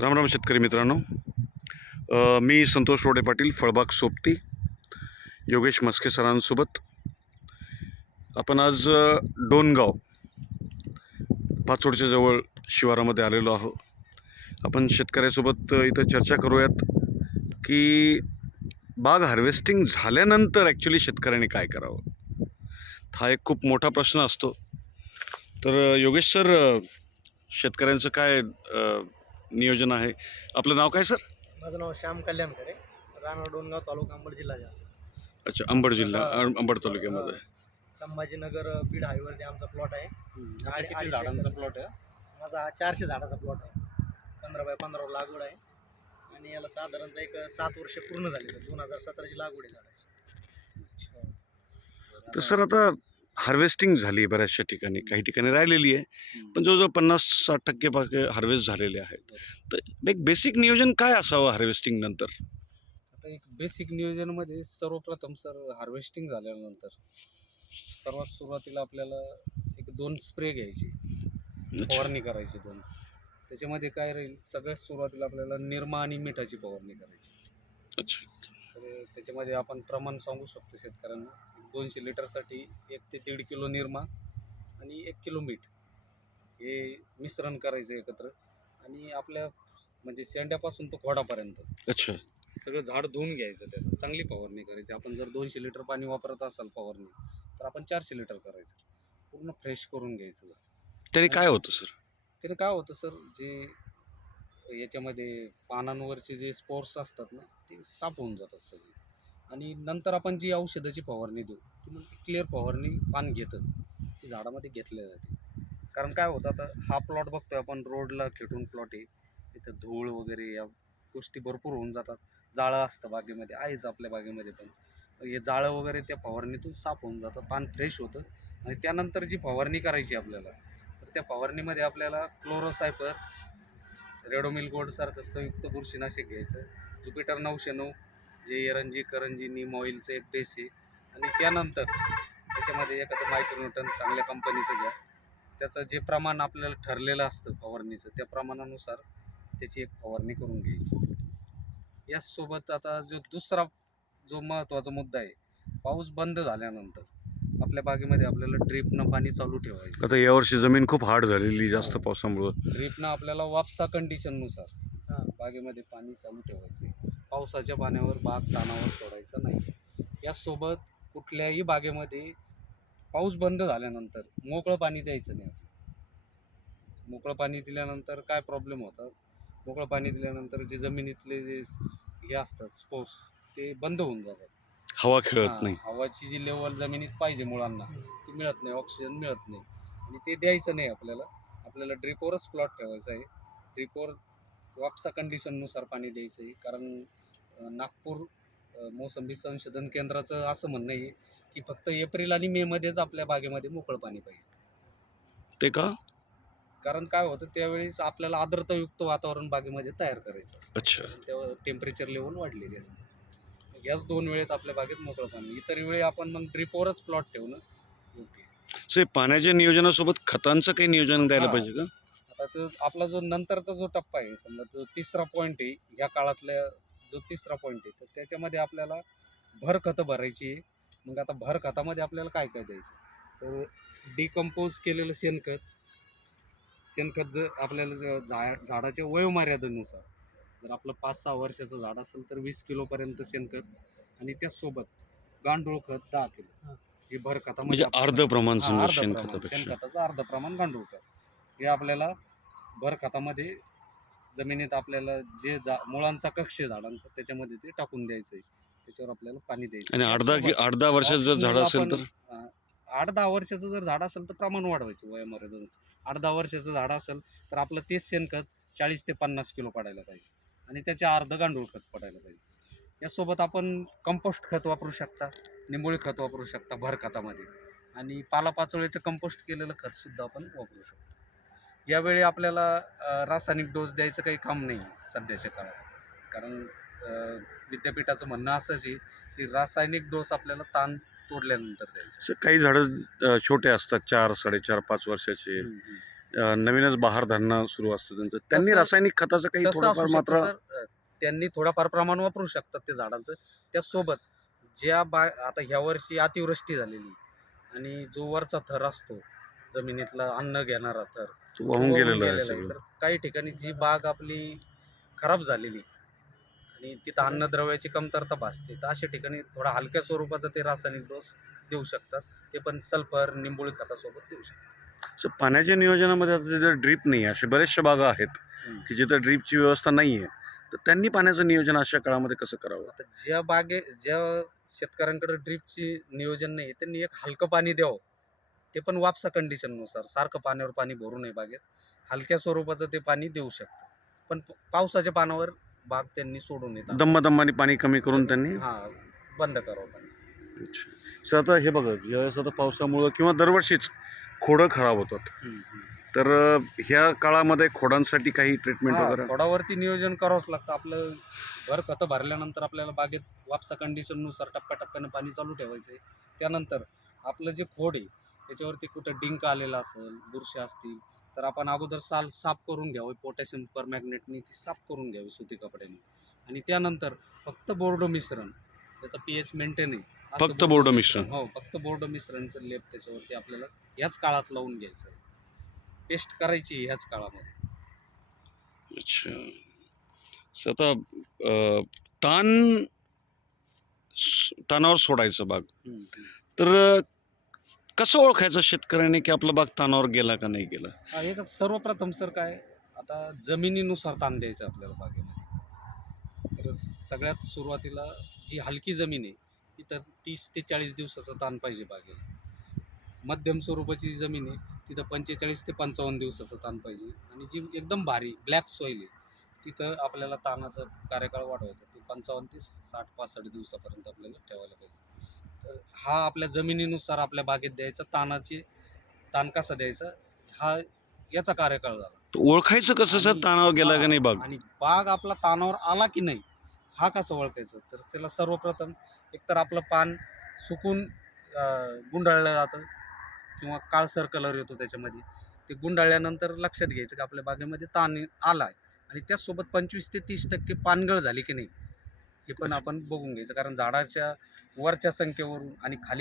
राम शेतकरी मित्रांनो, मी संतोष रोडे पाटील, फळबाग सोबती, योगेश मस्के सरांसोबत आपण आज डोनगाव पाचोडच्या जवळ शिवारामध्ये आलेलो आहोत. आपण शेतकऱ्यासोबत इथं चर्चा करूयात की बाग हार्वेस्टिंग झाल्यानंतर ॲक्च्युली शेतकऱ्यांनी काय करावं. हा एक खूप मोठा प्रश्न असतो. तर योगेश सर, शेतकऱ्यांचं काय नियोजन आहे? आपलं नाव काय सर? माझं नाव श्याम कल्याणकर आहे. राहणार डोनगाव, तालुका अंबड, जिल्हा जालना. अच्छा, अंबड जिल्हा, अंबड तालुक्यामध्ये. संभाजीनगर बीड हायवेवरती आमचा प्लॉट आहे. किती झाडांचा प्लॉट आहे? माझा 400 झाडाचा प्लॉट आहे. 15 बाय 15 लागवड आहे आणि याला साधारणतः एक 7 वर्ष पूर्ण झाली. 2017ची लागवड आहे झाडाची. तर सर, आता हार्वेस्टिंग झाली बऱ्याचशा ठिकाणी, काही ठिकाणी राहिलेली आहे, पण जवळजवळ 50-60% बाग हार्वेस्ट झालेले आहेत. तर एक बेसिक नियोजन काय असावं हार्वेस्टिंग नंतर? आता एक बेसिक नियोजनमध्ये सर्वप्रथम सर, हार्वेस्टिंग झाल्यानंतर सर्वात सुरुवातीला आपल्याला एक 2 स्प्रे घ्यायची, फवारणी करायची 2. त्याच्यामध्ये काय राहील, सगळ्यात सुरुवातीला आपल्याला निरमा आणि मिठाची फवारणी करायची. अच्छा. तर त्याच्यामध्ये आपण प्रमाण सांगू शकतो शेतकऱ्यांना. 200 लिटरसाठी 1 ते 1.5 किलो निरमा आणि 1 किलो मीठ हे मिश्रण करायचं एकत्र, आणि आपल्या म्हणजे शेंड्यापासून तो खोडापर्यंत अच्छा. सगळं झाड धुवून घ्यायचं, त्याला चांगली फवारणी करायची. आपण जर 200 लिटर पाणी वापरत असाल फवारणी, तर आपण 400 लिटर करायचं. पूर्ण फ्रेश करून घ्यायचं. त्याने काय होतं सर? त्याने काय होतं सर, जे याच्यामध्ये पानांवरचे जे स्पोर्स असतात ना, ते साफ होऊन जातात सगळे. आणि नंतर आपण जी औषधाची फवारणी देऊ, ती मग ती क्लिअर फवारणी पान घेतं, ती झाडामध्ये घेतल्या जाते. कारण काय होतं, आता हा प्लॉट बघतोय आपण, रोडला खेटून प्लॉट आहे, तिथं धूळ वगैरे या गोष्टी भरपूर होऊन जातात. जाळं असतं बागेमध्ये, आहेच आपल्या बागेमध्ये, पण हे जाळं वगैरे त्या फवारणीतून साफ होऊन जातं, पान फ्रेश होतं. आणि त्यानंतर जी फवारणी करायची आपल्याला, तर त्या फवारणीमध्ये आपल्याला क्लोरोसायपर, रेडोमिल गोल्डसारखं संयुक्त बुरशीनाशक घ्यायचं, ज्युपिटर 909, जे एरंजी, करंजी, नीम ऑइलचं एक बेस आहे. आणि त्यानंतर त्याच्यामध्ये एखादं मायक्रोन्यूटन चांगल्या कंपनीचं घ्या. त्याचं जे प्रमाण आपल्याला ठरलेलं असतं फवारणीचं, त्या प्रमाणानुसार त्याची एक फवारणी करून घ्यायची. याचसोबत आता दुसरा जो महत्त्वाचा मुद्दा आहे, पाऊस बंद झाल्यानंतर आपल्या बागेमध्ये आपल्याला ड्रीपनं पाणी चालू ठेवायचं. आता यावर्षी जमीन खूप हार्ड झालेली जास्त पावसामुळं. ड्रीपनं आपल्याला वापसा कंडिशननुसार बागेमध्ये पाणी चालू ठेवायचं. पावसाच्या पाण्यावर बाग तानावर सोडायचं नाही. याचसोबत कुठल्याही बागेमध्ये पाऊस बंद झाल्यानंतर मोकळं पाणी द्यायचं नाही. मोकळं पाणी दिल्यानंतर काय प्रॉब्लेम होतात, मोकळं पाणी दिल्यानंतर जे जमिनीतले जे हे असतात स्पोर्स, ते बंद होऊन जातात. हवा खेळत नाही. हवाची जी लेवल जमिनीत पाहिजे मुळांना, ती मिळत नाही, ऑक्सिजन मिळत नाही, आणि ते द्यायचं नाही आपल्याला. आपल्याला ड्रिपवरच प्लॉट ठेवायचा आहे. ड्रिपवर वापसा कंडिशननुसार पाणी द्यायचं आहे. कारण नागपूर मोसंबी संशोधन केंद्राचं असं म्हणणं आहे की फक्त एप्रिल आणि मेमध्येच आपल्या बागेमध्ये मोकळं पाणी पाहिजे. ते का? कारण काय होतं, त्यावेळेस आपल्याला आर्द्रतायुक्त वातावरण बागेमध्ये तयार करायचं असतं. अच्छा. तेव्हा टेम्परेचर लेवल वाढलेली असते. याच 2 वेळेत आपल्या बागेत मोकळं पाणी. इतर वेळी आपण मग ड्रिपवरच प्लॉट ठेवणं योग्य आहे. सर, पाण्याच्या नियोजनासोबत खतांचं काही नियोजन द्यायला पाहिजे का? आता तो आपला जो नंतरचा जो टप्पा आहे, समजा जो तिसरा पॉईंट आहे, ह्या काळातल्या जो तिसरा पॉईंट आहे, तर त्याच्यामध्ये आपल्याला भर खतं भरायची आहे. मग आता भर खतामध्ये आपल्याला काय काय द्यायचं, तर डिकम्पोज केलेलं शेणखत जर आपल्याला झाडाच्या वयोमर्यादेनुसार, जर आपलं 5-6 वर्षाचं झाड असेल तर 20 किलोपर्यंत शेणखत, आणि त्याचसोबत गांडूळ खत 10 किलो, हे भर खतामध्ये म्हणजे अर्ध प्रमाण समजा शेणखतापेक्षा. शेणखताचं अर्ध प्रमाण गांडूळ खत, हे आपल्याला भर खतामध्ये जमिनीत आपल्याला जे मुळांचा कक्ष आहे झाडांचा, त्याच्यामध्ये ते टाकून द्यायचं आहे. त्याच्यावर आपल्याला पाणी द्यायचं. आणि 8-10 वर्षाचं जर झाड असेल तर 8-10 वर्षाचं जर झाड असेल तर प्रमाण वाढवायचं वयोमर्यादेनुसार. 8-10 वर्षाचं झाड असेल तर आपलं तेच शेणखत 40 ते 50 किलो पडायला पाहिजे, आणि त्याचे अर्ध गांडूळ खत पडायला पाहिजे. यासोबत आपण कंपोस्ट खत वापरू शकता, निंबोळी खत वापरू शकता भर खतामध्ये, आणि पालापाचोळ्याचं कंपोस्ट केलेलं खतसुद्धा आपण वापरू शकतो. यावेळी आपल्याला रासायनिक डोस द्यायचं काही काम नाही सध्याच्या काळात. कारण विद्यापीठाचं म्हणणं असंच आहे की रासायनिक डोस आपल्याला ताण तोडल्यानंतर द्यायचं. काही झाडं छोटे असतात, 4, 4.5, 5 वर्षाचे. नवीनच बहार धरणं सुरू असतं त्यांचं, त्यांनी तसं- रासायनिक खताचं काही तसं थोडंफार असू मात्र शकतं सर. त्यांनी थोडाफार प्रमाण वापरू शकतात ते झाडांचं. त्याचसोबत ज्या आता ह्या वर्षी अतिवृष्टी झालेली आणि जो वरचा थर असतो जमिनीतला अन्न घेणारा थर तो वाहून गेलेलं आहे गेलेला आहे. सगळं. तर काही ठिकाणी जी बाग आपली खराब झालेली आणि तिथं अन्नद्रव्याची कमतरता भासते, तर अशा ठिकाणी थोडा हलक्या स्वरूपाचा ते रासायनिक डोस देऊ शकतात. ते पण सल्फर निंबोळी खतासोबत देऊ शकतात. सो पाण्याच्या नियोजनामध्ये आता जिथं ड्रीप नाही आहे, असे बरेचशा बागा आहेत की जिथं ड्रीपची व्यवस्था नाही आहे, तर त्यांनी पाण्याचं नियोजन अशा काळामध्ये कसं करावं? आता ज्या शेतकऱ्यांकडे ड्रीपची नियोजन नाही त्यांनी एक हलकं पाणी द्यावं. ते पण वापसा कंडिशननुसार, सारखं पाण्यावर पाणी भरू नये बागेत. हलक्या स्वरूपाचं ते पाणी देऊ शकतात. पण पावसाच्या पाण्यावर बाग त्यांनी सोडू नये. दम्माने पाणी कमी करून त्यांनी बंद करावं पाणी. अच्छा. सर आता हे बघा, ज्यावेळेस आता पावसामुळं किंवा दरवर्षीच खोडं खराब होतात, तर ह्या काळामध्ये खोडांसाठी काही ट्रीटमेंट वगैरे? खोडावरती नियोजन करावंच लागतं. आपलं भर खतं भरल्यानंतर आपल्याला बागेत वापसा कंडिशननुसार टप्प्याटप्प्यानं पाणी चालू ठेवायचं आहे. त्यानंतर आपलं जे खोड आहे त्याच्यावरती कुठं डिंक आलेला असेल, बुरशी असतील, तर आपण अगोदर साल साफ करून घ्यावी. पोटॅशियम परमॅग्नेटनी ती साफ करून घ्यावी सुती कपड्याने. आणि त्यानंतर फक्त बोर्डो मिश्रण, त्याचा pH मेंटेन आहे. असं फक्त बोर्डो मिश्रण? हो, फक्त बोर्डो मिश्रणचं लेप त्याच्यावरती आपल्याला ह्याच काळात लावून घ्यायचं आहे. पेस्ट करायची ह्याच काळामध्ये. अच्छा. सर आता ताण ताणावर सोडायचं बाग, तर कसं ओळखायचं शेतकऱ्याने की आपला बाग ताणावर गेला का नाही गेला? याच्यात सर्वप्रथम सर काय, आता जमिनीनुसार ताण द्यायचं आपल्याला बागेमध्ये. तर सगळ्यात सुरुवातीला जी हलकी जमीन आहे तिथं 30 ते 40 दिवसाचा ताण पाहिजे बागेला. मध्यम स्वरूपाची जमीन आहे तिथं 45 ते 55 दिवसाचा ताण पाहिजे. आणि जी एकदम भारी ब्लॅक सॉईल आहे तिथं आपल्याला ताणाचा कार्यकाळ वाढवायचा. ते 55 ते 60-65 दिवसापर्यंत आपल्याला ठेवायला पाहिजे. तर हा आपल्या जमिनीनुसार आपल्या बागेत द्यायचा ताण कसा द्यायचा, हा याचा कार्यकाळ झाला. तर ओळखायचं कसं सर ताणावर गेला का नाही बाग? आणि बाग आपला ताणावर आला की नाही हा कसं ओळखायचं, तर त्याला सर्वप्रथम एकतर आपलं पान सुकून गुंडाळलं जातं किंवा काळसर कलर येतो त्याच्यामध्ये. ते गुंडाळल्यानंतर लक्षात घ्यायचं की आपल्या बागेमध्ये ताण आला आहे. आणि त्याचसोबत 25 ते 30% पानगळ झाली की नाही हे पण आपण बघून घ्यायचं. कारण झाडाच्या वरच्या संख्येवरून आणि खाली